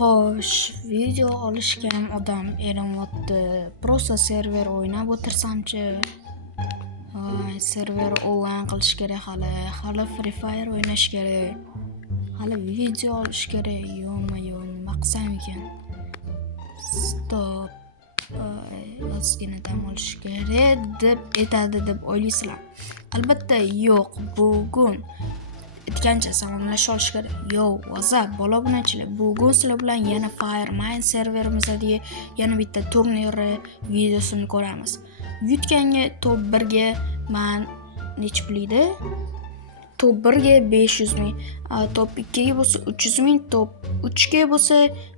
Xo'sh, video olishga ham odam erinmayapti. Prosta server o'ynab o'tirsam-chi. Server onlayn qilish kerak hali Free Fire o'ynash kerak. Hali video olish kerak. Nima qilsam ekan? Stop. Ozgina dam olish kerak deb aytadi deb o'ylaysizlar. Albatta yo'q, bugun aytgancha salomlasha olish kerak. Yo, WhatsApp bola obunachilar, bugun sizlar bilan yana Firemine serverimizda yana bitta turnir videosini ko'ramiz. Yutganga top 1 ga men nech pulida? Top 1 ga 500 ming, top 2 ga bo'lsa 300 ming, top 3 ga bo'lsa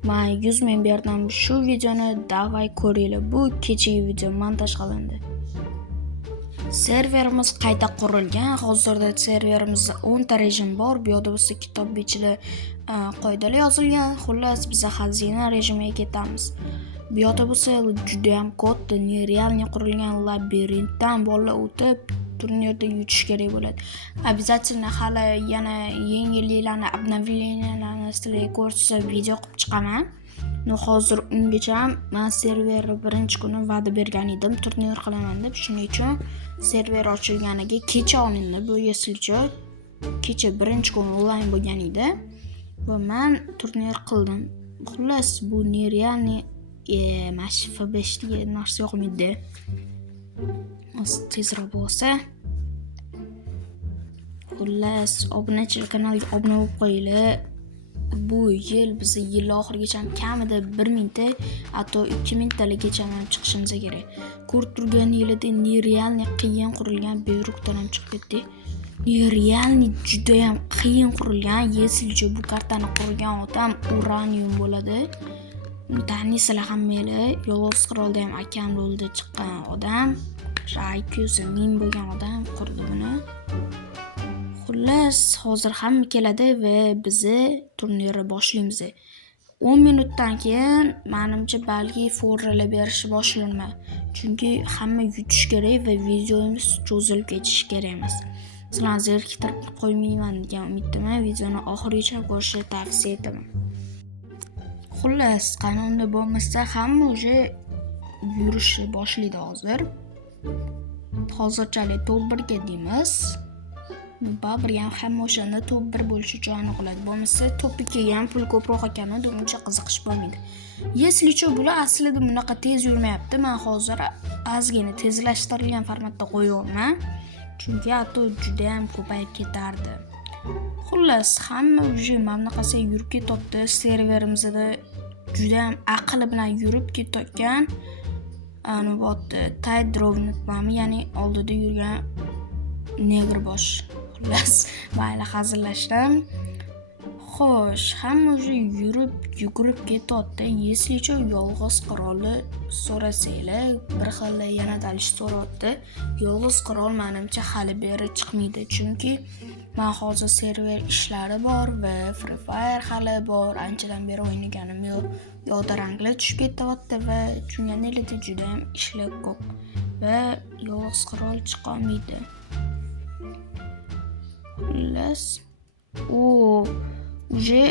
men 100 ming berdim. Shu videoni davay ko'ringlar. Bu kechagi video montaj qilindi. Serverimiz qayta qurilgan. Hozirda serverimizda 10 ta rejim bor. Bu yerda bo'lsa kitob ichida qoidalar yozilgan. Xullas biz xazina rejimiga ketamiz. Bu yerda bo'lsa juda ham katta nerealniy qurilgan labirintdan bolalar o'tib turnirda yutish kerak bo'ladi. Обязательно hali yana yengilliklarni, обновленияларni sizlarga ko'rsatib video qilib chiqaman. Hozir ungacha men server birinchi kuni va'da bergan edim, turnir qilaman deb. Shuning uchun server ochilganiga kecha olindi. Bu eslicha kecha birinchi kun onlayn bo'lgan edi va men turnir qildim. Xullas bu nerealniy F5 degan narsa yo'qmidi. Tezroq bo'lsa. Xullas obunachilar kanaliga obuna bo'lib qo'yinglar. Bu yil biz yil oxirigacha kamida 1000 ta, hatto 2000 taligacha ham chiqishimiz kerak. Ko'rib turganingizdek nerealniy qiyin qurilgan beyrukdan ham chiqib ketdi. Nerealniy juda ham qiyin qurilgan. Eslicha bu kartani qurgan odam uranium bo'ladi. Tanisizlar hammanglar, Yolg'iz qirolda ham akam rolda chiqqan odam, IQ'si 1000 bo'lgan odam qurdi buni. Xullas, hozir hamma keladi va bizni turnirni boshlaymiz. 10 minutdan keyin menimcha balki forralar berish boshlanma. Chunki hamma yutish kerak va videomiz cho'zilib ketishi kerak emas. Sizlarni zeriktirib qo'ymayman degan umiddaman. Videoni oxirigacha ko'rishni tavsiya etaman. Xullas, qanunda bo'lmasa hamma o'sha yurishni boshlaydi hozir. Hozirchalik top 1 ga deymiz. Baribir ham hamma o'shanda top 1 bo'lishi uchun aniqladi. Bo'lmasa top 2 ga ham pul ko'proq ekanida uncha qiziqish bo'lmaydi. Eslicha bular aslida bunaqa tez yurmayapti. Men hozir ozgina tezlashtirilgan formatda qo'yayapman. Chunki hatto juda ham ko'payib ketardi. Xullas, hamma o'sha mamlaqatga yurib ketibdi. Serverimizda juda ham aqli bilan yurib ketayotgan Tidrovni nima, ya'ni oldida yurgan negr bosh. Xullas, mayli hazillashdim. Xo'sh, hamma o'sha yurib, yugurib ketayotdi. Eslicha Yolg'iz qirolni so'rasanglar, bir xil yana dalish so'rayapti. Yolg'iz qirol menimcha hali beri chiqmaydi, chunki men hozir server ishlari bor va Free Fire hali bor. Anchadan beri o'ynaganim yo'q. Yo'da ranglar tushib ketyapti va tushunganingizdek juda ham ishlar ko'p va Yolg'iz qirol chiqa olmaydi. Xullas, уже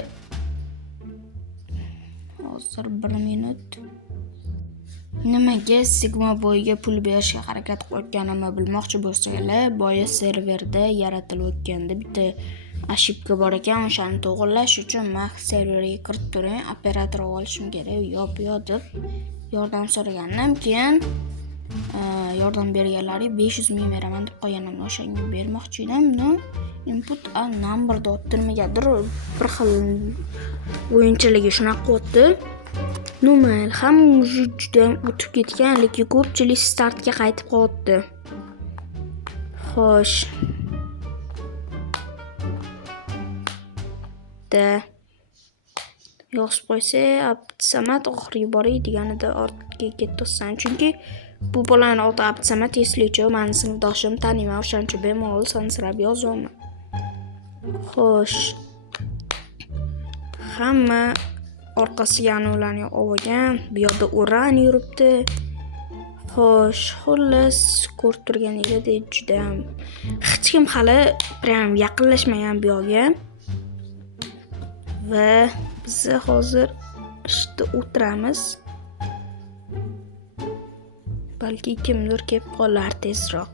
hozir 1 minut. Nimaga Sigma boyga pul berishga harakat qilayotganimni bilmoqchi bo'lsanglar, boya serverda yaratilib o'tganda bitta ошибка bor ekan, o'shani to'g'rilash uchun men serverga kirib turing, operator olishim kerak, yo'q deb yordam so'ragandim. Keyin yordam berganlarga 500 ming beraman deb qo'ygandim. O'shanga bermoqchi edim. Input a number dot nimagadir bir xil o'yinchiligi shunaqa qilyapti. Mayli, hamma juda o'tib ketgan, lekin ko'pchilik startga qaytib qolyapti. Xo'sh. Yozib qo'ysa, Abdusamad oxiriga boray deganida ortga ketibsan. Chunki bu bolani oti Abdusamad eslicha, meni sinfdoshim taniyman, o'shancha bemalol sansirab yozaman. Xo'sh. Hamma orqasiga ularni olgan, bu yerda uran yuribdi. Xo'sh, xullas ko'rib turganingizdek juda ham hech kim hali prям yaqinlashmagan bu yerga. Va biz hozir ishda o'tiramiz. Balki kimdir kelib qolar tezroq.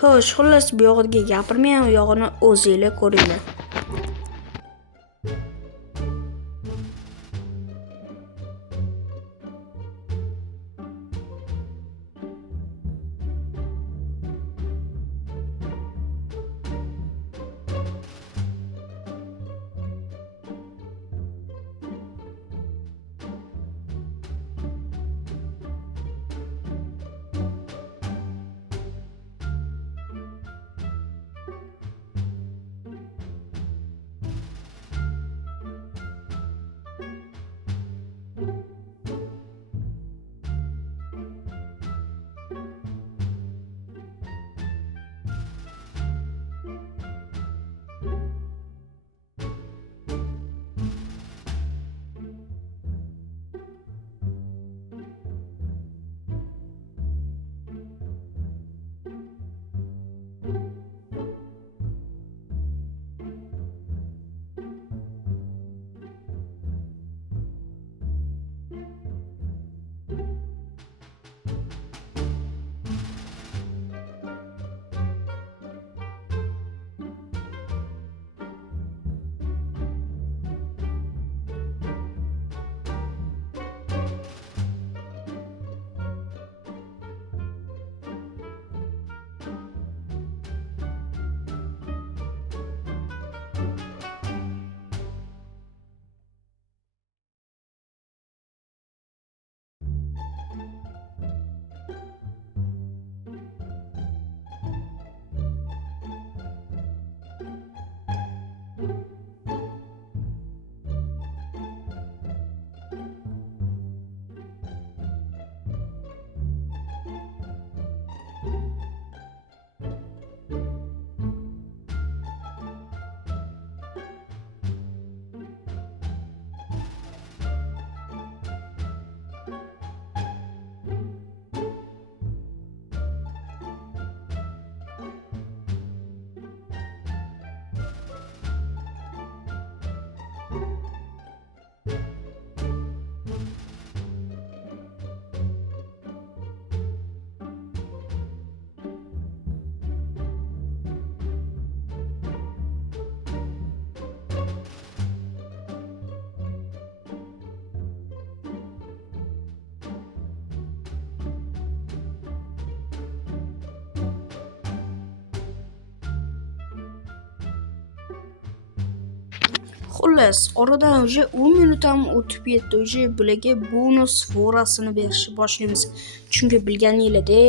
Xo'sh, xullas bu yog'iga gapirmayman, u yog'ini o'zingizlar ko'ringlar. Xullas, oradan уже 10 minut ham o'tib ketdi. Уже bularga bonus forasini berishni boshlaymiz. Chunki bilganingizda,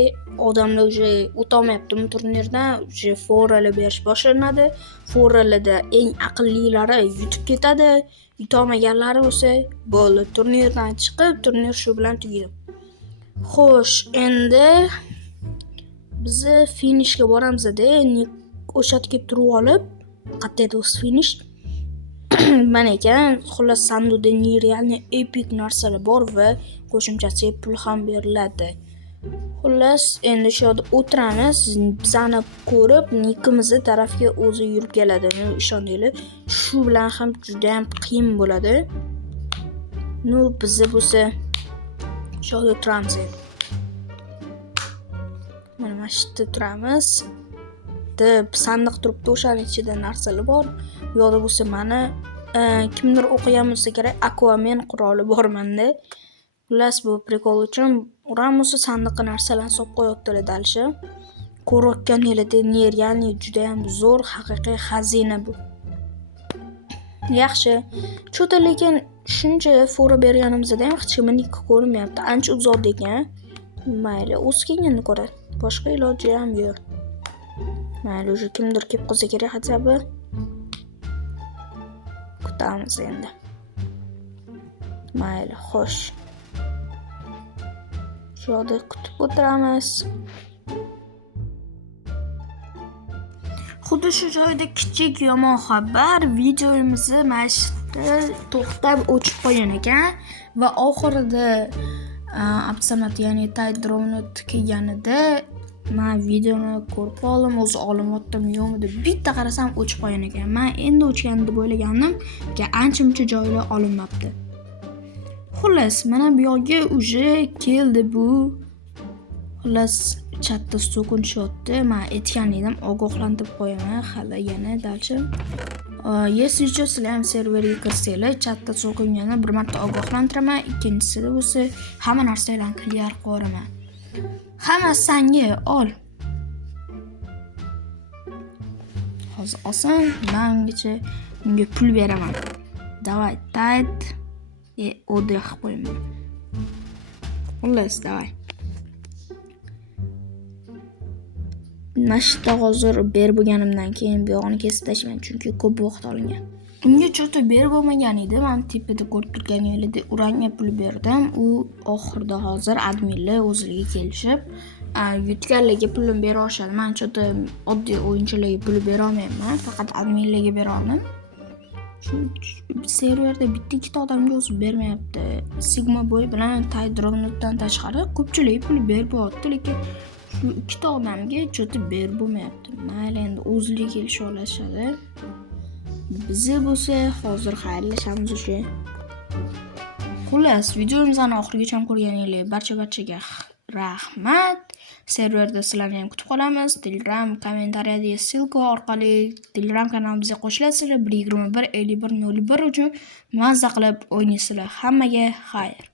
odamlar уже o'tolmayaptimi turnirdan, уже foralar berish boshlanadi. Foralarda eng aqllilari yutib ketadi. Yutolmaganlari bo'lsa, bo'ldi, turnirdan chiqib, turnir shu bilan tugaydi. Xo'sh, endi biz finishga boramizda, o'sha yerga turib olib, qayerda o'z finish mana ekan, xullas sanduqda nerealniy epic narsalar bor va qo'shimchasiga pul ham beriladi. Xullas, endi shu yerda o'tiramiz, bizani ko'rib, nikimizni tarafga o'zi yurib keladi. Ishoninglar, shu bilan ham juda ham qiyin bo'ladi. Biz bo'lsa shu yerda turamiz. Mana shu yerda turamiz. Sandiq turibdi, o'shaning ichida narsalar bor. Bu yerda bo'lsa mana kimdir o'qigan bo'lsa kerak, Aquaman quroli bor menda. Xullas, bu prikol uchun uramiz, sandiqqa narsalarni solib qo'yaptilar dalshi. Ko'rayotganingizda nerealniy juda ham zo'r haqiqiy xazina bu. Yaxshi. Cho'ta lekin shuncha fora berganimizda ham hech kimni ko'rmayapti. Ancha uzoqda ekan. Mayli, o'z kelganini ko'radi. Boshqa iloji ham yo'q. Mayli, o'sha kimdir kelib qolsa kerak hatto. Kutamiz endi. Mayli, xo'sh. Shu yerda kutib o'tiramiz. Xuddi shu joyda kichik yomon xabar, videomizni mana shu to'xtab o'chib qo'ygan ekan va oxirida absamat, ya'ni taydrovni kelganida Men videoni ko'rib qoldim, o'zi olyaptim yo'qmi deb bitta qarasam o'chib qolgan ekan. Men endi o'chgan deb o'ylagandim, ancha-muncha joylar olinmabdi. Xullas, mana bu yoqqa uje keldi bu. Xullas, chatda so'kinishyapti. Men aytgan edim, ogohlantirib qo'yaman, hali yana dalcha. Если что, sizlar ham serverga kirsanglar, chatda so'kingani bir marta ogohlantiraman, ikkinchisida bo'lsa hamma narsalarni clear qilib yuboraman. Hamma sanga ol. Hozir olsam, men unga pul beraman. Davay, tayt. Oddiy qilib qo'yaman. Xullas, davay. Nashta hozir berib bo'lganimdan keyin bu yo'g'ini kesib tashlayman, chunki ko'p vaqt olingan. Unga cho'ta berib bo'lmagan edi, men tepada ko'rib turganingizdek urangga pul berdim. U oxirida hozir adminlar o'zlariga kelishib, yutganlarga pulni bera olishadi. Men cho'ta oddiy o'yinchilarga pul bera olmayman, faqat adminlarga bera oldim. Shu serverda bitta-ikkita odamga o'zi bermayapti. Sigma boy bilan Taydrondan tashqari ko'pchilik pul berib bo'lyapti, lekin shu ikkita odamga cho'ta berib bo'lmayapti. Mayli, endi o'zlariga kelishib olishadi. Bizi bo'lsa hozir xayrlashamiz o'sha. Xullas, videomizni oxirigacha ko'rganinglar barchaga rahmat. Serverda sizlarni ham kutib qolamiz. Telegram kommentariyadagi ssilka orqali Telegram kanalimizga qo'shilasizlar. 121 51 01 uchun mazza qilib o'ynaysizlar. Hammaga xayr.